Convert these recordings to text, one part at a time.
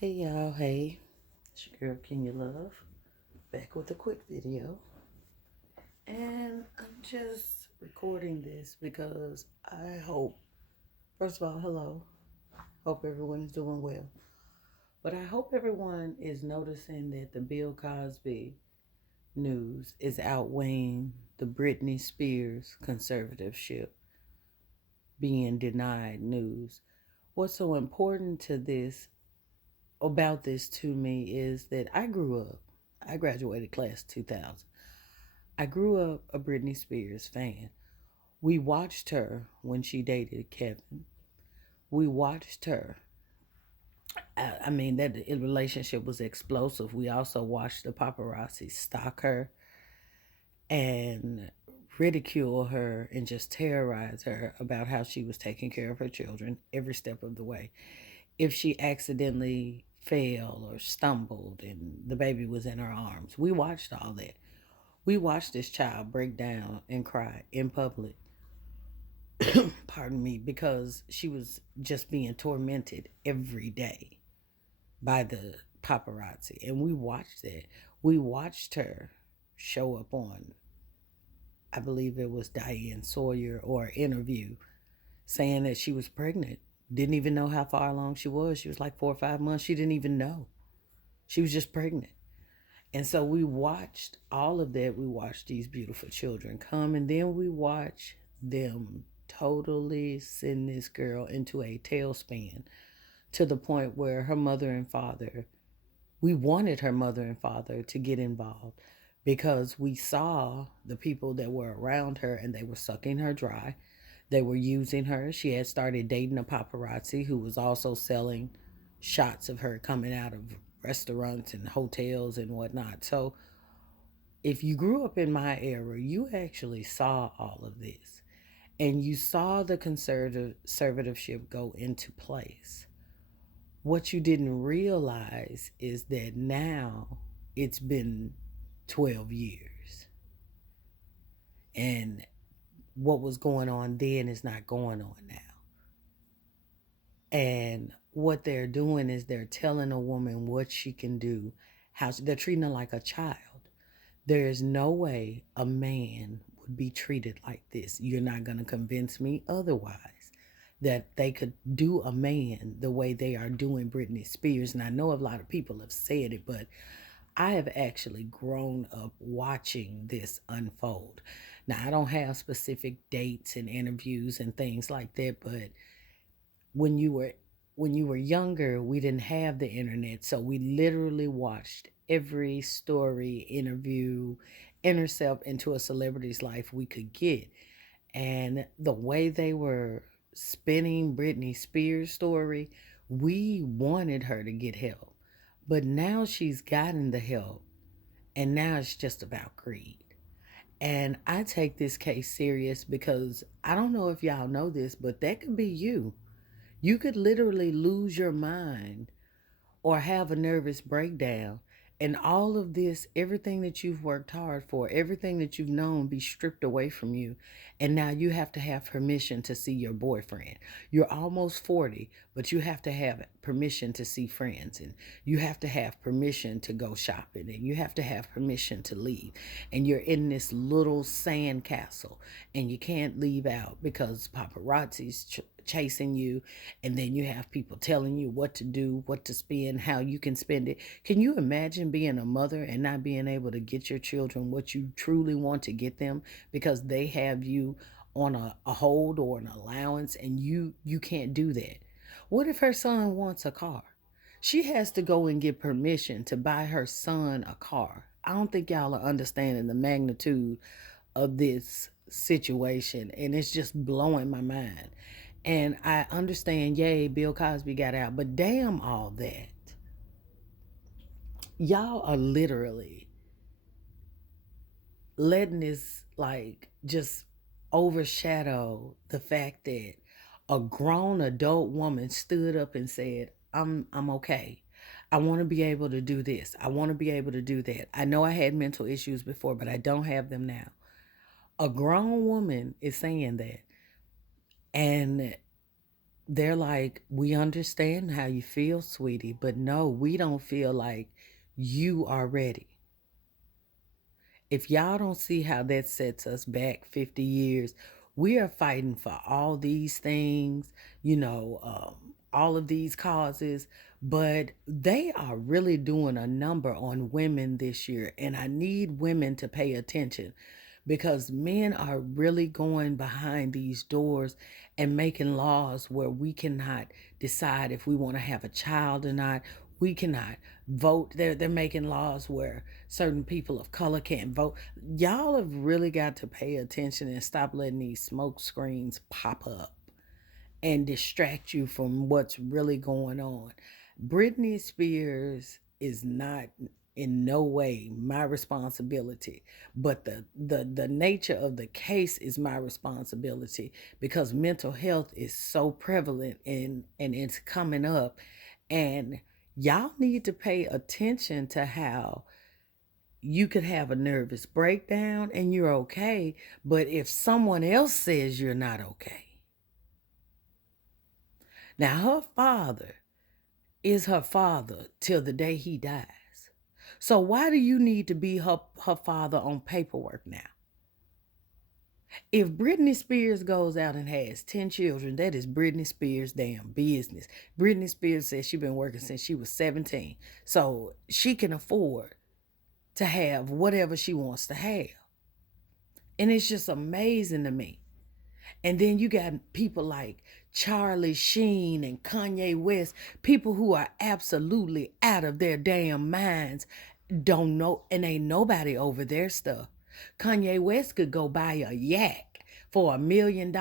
Hey y'all, hey, it's your girl Kenya Love, back with a quick video. And I'm just recording this because I hope, first of all, hello, hope everyone is doing well. But I hope everyone is noticing that the Bill Cosby news is outweighing the Britney Spears conservatorship being denied news. What's so important to this about this to me is that I grew up. I graduated class 2000. I grew up a Britney Spears fan. We watched her when she dated Kevin. We watched her. I mean, that relationship was explosive. We also watched the paparazzi stalk her and ridicule her and just terrorize her about how she was taking care of her children every step of the way. If she accidentally fell or stumbled and the baby was in her arms, we watched all that. We watched this child break down and cry in public, pardon me, because she was just being tormented every day by the paparazzi. And we watched that. We watched her show up on, I believe it was Diane Sawyer or interview, saying that she was pregnant. Didn't even know how far along she was. She was like 4 or 5 months. She didn't even know. She was just pregnant. And so we watched all of that. We watched these beautiful children come, and then we watched them totally send this girl into a tailspin to the point where her mother and father, we wanted her mother and father to get involved because we saw the people that were around her and they were sucking her dry. They were using her. She had started dating a paparazzi who was also selling shots of her coming out of restaurants and hotels and whatnot. So if you grew up in my era, you actually saw all of this and you saw the conservatorship go into place. What you didn't realize is that now it's been 12 years and what was going on then is not going on now. And what they're doing is they're telling a woman what she can do, they're treating her like a child. There is no way a man would be treated like this. You're not going to convince me otherwise that they could do a man the way they are doing Britney Spears. And I know a lot of people have said it, but I have actually grown up watching this unfold. Now, I don't have specific dates and interviews and things like that, but when you were younger, we didn't have the internet, so we literally watched every story, interview, intercept into a celebrity's life we could get. And the way they were spinning Britney Spears' story, we wanted her to get help. But now she's gotten the help, and now it's just about greed. And I take this case serious because I don't know if y'all know this, but that could be you. You could literally lose your mind or have a nervous breakdown, and all of this, everything that you've worked hard for, everything that you've known, be stripped away from you. And now you have to have permission to see your boyfriend. You're almost 40, but you have to have permission to see friends, and you have to have permission to go shopping, and you have to have permission to leave. And you're in this little sand castle and you can't leave out because paparazzi's chasing you, and then you have people telling you what to do, what to spend, how you can spend it. Can you imagine being a mother and not being able to get your children what you truly want to get them because they have you on a hold or an allowance, and you can't do that? What if her son wants a car? She has to go and get permission to buy her son a car. I don't think y'all are understanding the magnitude of this situation, and it's just blowing my mind. And I understand, yay, Bill Cosby got out, but damn all that. Y'all are literally letting this like just overshadow the fact that a grown adult woman stood up and said, I'm okay. I want to be able to do this. I want to be able to do that. I know I had mental issues before, but I don't have them now. A grown woman is saying that. And they're like, we understand how you feel, sweetie, but no, we don't feel like you are ready. If y'all don't see how that sets us back 50 years, we are fighting for all these things, all of these causes, but they are really doing a number on women this year. And I need women to pay attention because men are really going behind these doors and making laws where we cannot decide if we want to have a child or not. We cannot vote. They're making laws where certain people of color can't vote. Y'all have really got to pay attention and stop letting these smoke screens pop up and distract you from what's really going on. Britney Spears is not in no way my responsibility, but the nature of the case is my responsibility because mental health is so prevalent and it's coming up, and y'all need to pay attention to how you could have a nervous breakdown and you're okay, but if someone else says you're not okay. Now, her father is her father till the day he dies. So why do you need to be her father on paperwork now? If Britney Spears goes out and has 10 children, that is Britney Spears' damn business. Britney Spears says she's been working since she was 17. So she can afford to have whatever she wants to have. And it's just amazing to me. And then you got people like Charlie Sheen and Kanye West, people who are absolutely out of their damn minds, don't know, and ain't nobody over their stuff. Kanye West could go buy a yak for $1 million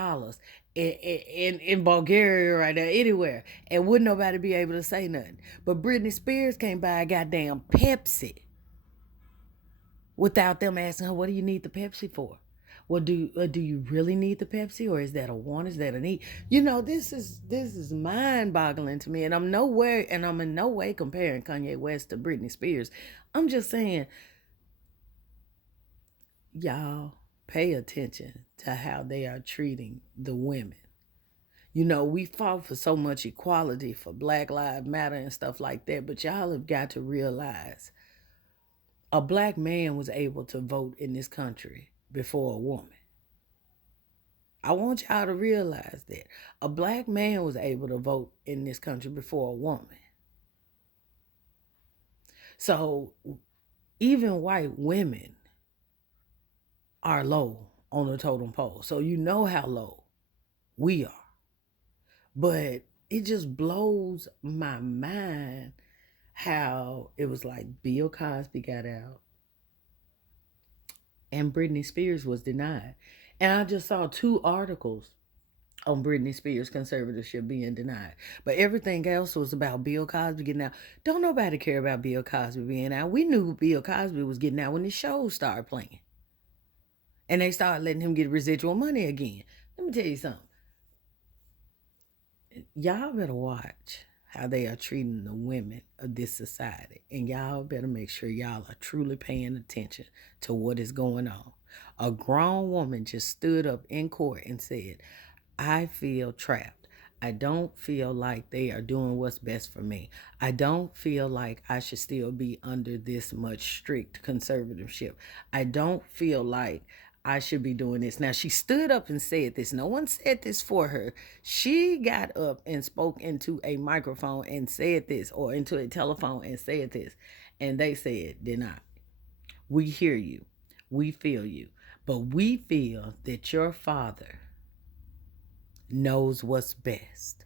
in Bulgaria right there, anywhere, and wouldn't nobody be able to say nothing. But Britney Spears can't buy a goddamn Pepsi without them asking her, what do you need the Pepsi for? Well, do you really need the Pepsi, or is that a want? Is that a need? This is mind boggling to me, and I'm in no way comparing Kanye West to Britney Spears. I'm just saying, y'all pay attention to how they are treating the women. We fought for so much equality for Black Lives Matter and stuff like that, but y'all have got to realize a black man was able to vote in this country before a woman. I want y'all to realize that a black man was able to vote in this country before a woman. So even white women are low on the totem pole. So you know how low we are. But it just blows my mind how it was like Bill Cosby got out and Britney Spears was denied. And I just saw 2 articles on Britney Spears' conservatorship being denied. But everything else was about Bill Cosby getting out. Don't nobody care about Bill Cosby being out. We knew Bill Cosby was getting out when the shows started playing. And they started letting him get residual money again. Let me tell you something. Y'all better watch how they are treating the women of this society. And y'all better make sure y'all are truly paying attention to what is going on. A grown woman just stood up in court and said, I feel trapped. I don't feel like they are doing what's best for me. I don't feel like I should still be under this much strict conservatorship. I don't feel like I should be doing this. Now, she stood up and said this. No one said this for her. She got up and spoke into a microphone and said this, or into a telephone and said this. And they said, deny. We hear you. We feel you. But we feel that your father knows what's best,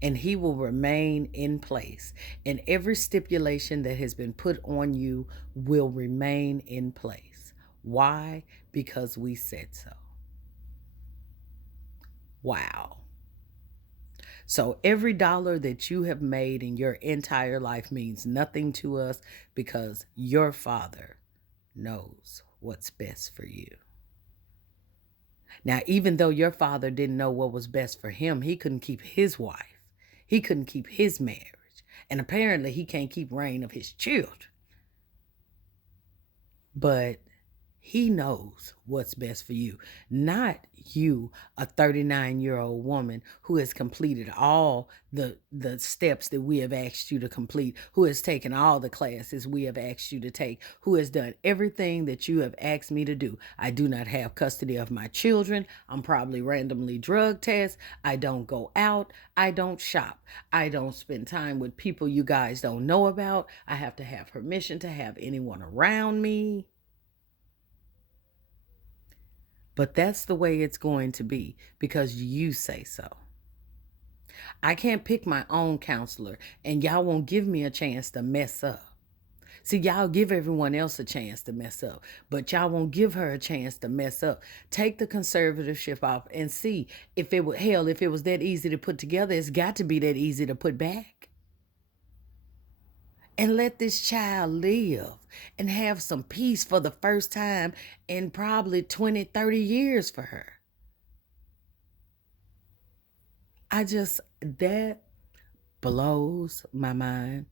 and he will remain in place, and every stipulation that has been put on you will remain in place. Why? Because we said so. Wow. So every dollar that you have made in your entire life means nothing to us because your father knows what's best for you. Now, even though your father didn't know what was best for him, he couldn't keep his wife. He couldn't keep his marriage. And apparently he can't keep reign of his children. But He knows what's best for you, not you, a 39-year-old woman who has completed all the steps that we have asked you to complete, who has taken all the classes we have asked you to take, who has done everything that you have asked me to do. I do not have custody of my children. I'm probably randomly drug test. I don't go out. I don't shop. I don't spend time with people you guys don't know about. I have to have permission to have anyone around me. But that's the way it's going to be because you say so. I can't pick my own counselor, and y'all won't give me a chance to mess up. See, y'all give everyone else a chance to mess up, but y'all won't give her a chance to mess up. Take the conservatorship off and see if it would, hell, if it was that easy to put together, it's got to be that easy to put back. And let this child live and have some peace for the first time in probably 20, 30 years for her. That blows my mind.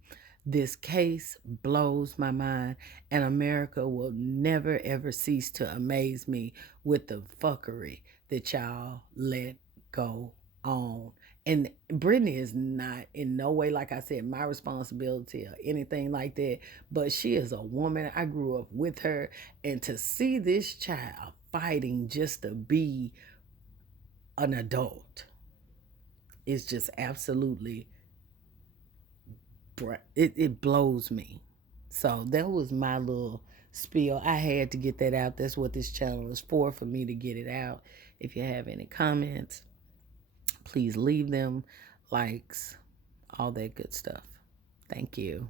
This case blows my mind, and America will never ever cease to amaze me with the fuckery that y'all let go on. And Brittany is not in no way, like I said, my responsibility or anything like that. But she is a woman. I grew up with her, and to see this child fighting just to be an adult is just absolutely it blows me. So that was my little spiel. I had to get that out. That's what this channel is for me to get it out. If you have any comments, please leave them, likes, all that good stuff. Thank you.